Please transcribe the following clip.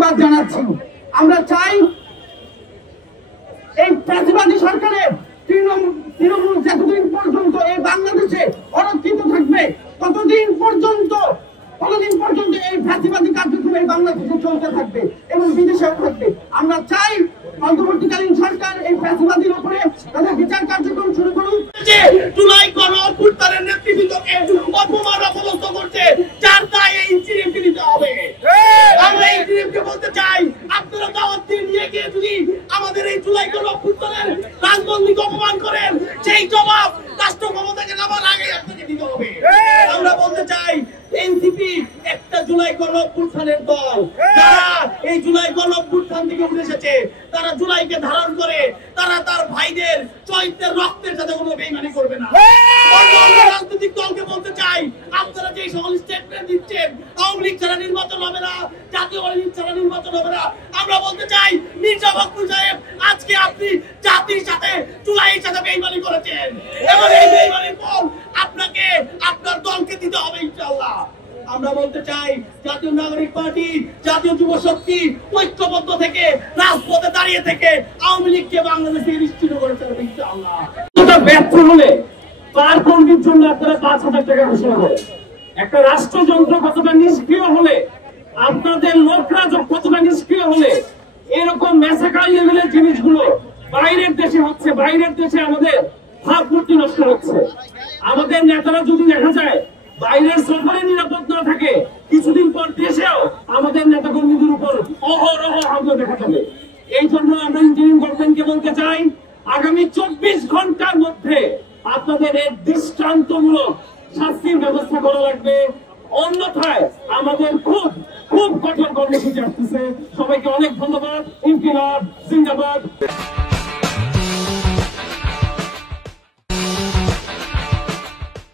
প্রতিবাদ জানাচ্ছি। আমরা চাই এই ফ্যাসিবাদী সরকারের তৃণমূল যতদিন পর্যন্ত এই বাংলাদেশে অরক্ষিত থাকবে ততদিন পর্যন্ত এই ফ্যাসিবাদী কার্যক্রম এই বাংলাদেশে চলতে থাকবে এবং বিদেশেও থাকবে। আমরা চাই অন্তর্বর্তীকালীন সরকার এই ফ্যাসিবাদীর উপরে তাদের বিচার কার্যক্রম শুরু করুক। জুলাই গণঅভ্যুত্থানের নেতৃবৃন্দকে অপমান অপদস্থ করছে, যার দায় এই ইনসিডেন্টকে নিতে হবে। আমরা এই ইনসিডেন্টকে বলতে চাই, আপনারা দাওয়াত দিয়ে নিয়ে গিয়ে যদি আমাদের এই জুলাই গণঅভ্যুত্থানের রাজবন্দীকে অপমান করেন, সেই জবাব রাষ্ট্র ক্ষমতাকে নামার আগে আপনাকে দিতে হবে। আমরা বলতে চাই এনসিপি একটা জুলাই গণঅভ্যুত্থানের দল, যারা এই জুলাই গণঅভ্যুত্থান থেকে উঠে এসেছে, তারা জুলাইকে ধারণ করে তারা তার ভাইদের চৈত্যের রক্তের সাথে কোনো বেইমানি করবে না। রাজনৈতিক দলকে বলতে চাই, আপনারা যে সকল স্টেটমেন্ট দিচ্ছেন আওয়ামী লীগ ছাড়া নির্বাচন হবে না, জাতীয় পার্টি ছাড়া নির্বাচন হবে না, আমরা বলতে চাই মির্জা ফখরুল সাহেব আজকে আপনি জাতির সাথে জুলাইয়ের সাথে বেইমানি করেছেন এবং এই বেইমানির ফল আপনাকে আপনার দলকে দিতে হবে ইনশাআল্লাহ। আমরা বলতে চাই জাতীয় নাগরিক পার্টি, জাতীয় যুব শক্তি ঐক্যবদ্ধ থেকে রাজপথে দাঁড়িয়ে থেকে আওয়ামী লীগকে বাংলাদেশ থেকে নিশ্চিত করে চলবে ইনশাআল্লাহ। ব্যর্থ হলে তার কর্মীর জন্য আপনারা 5,000 টাকা ঘোষণা করেন। একটা রাষ্ট্রযন্ত্র কতটা নিষ্ক্রিয় হলে, আপনাদের লোকরা কতটা নিষ্ক্রিয় হলে এরকম ম্যাসাকার লেভেলের জিনিসগুলো বাইরের দেশে হচ্ছে, বাইরের দেশে আমাদের ভাবমূর্তি নষ্ট হচ্ছে। আমাদের নেতারা যদি দেখা যায় বাইরের সরকারে নিরাপদ না থাকে, কিছুদিন পর দেশেও আমাদের নেতাকর্মীদের উপর অহরহ হামলা দেখা যাবে। এই জন্য আমরা ইন্টারিম গভর্নমেন্টকে বলতে চাই, আগামী 24 ঘন্টার মধ্যে আপনাদের এর দৃষ্টান্তমূলক শাস্তির ব্যবস্থা করা লাগবে, অন্যথায় আমাদের খুব কঠোর কর্মসূচি আসতেছে। সবাইকে অনেক ধন্যবাদ। ইনকিলাব জিন্দাবাদ।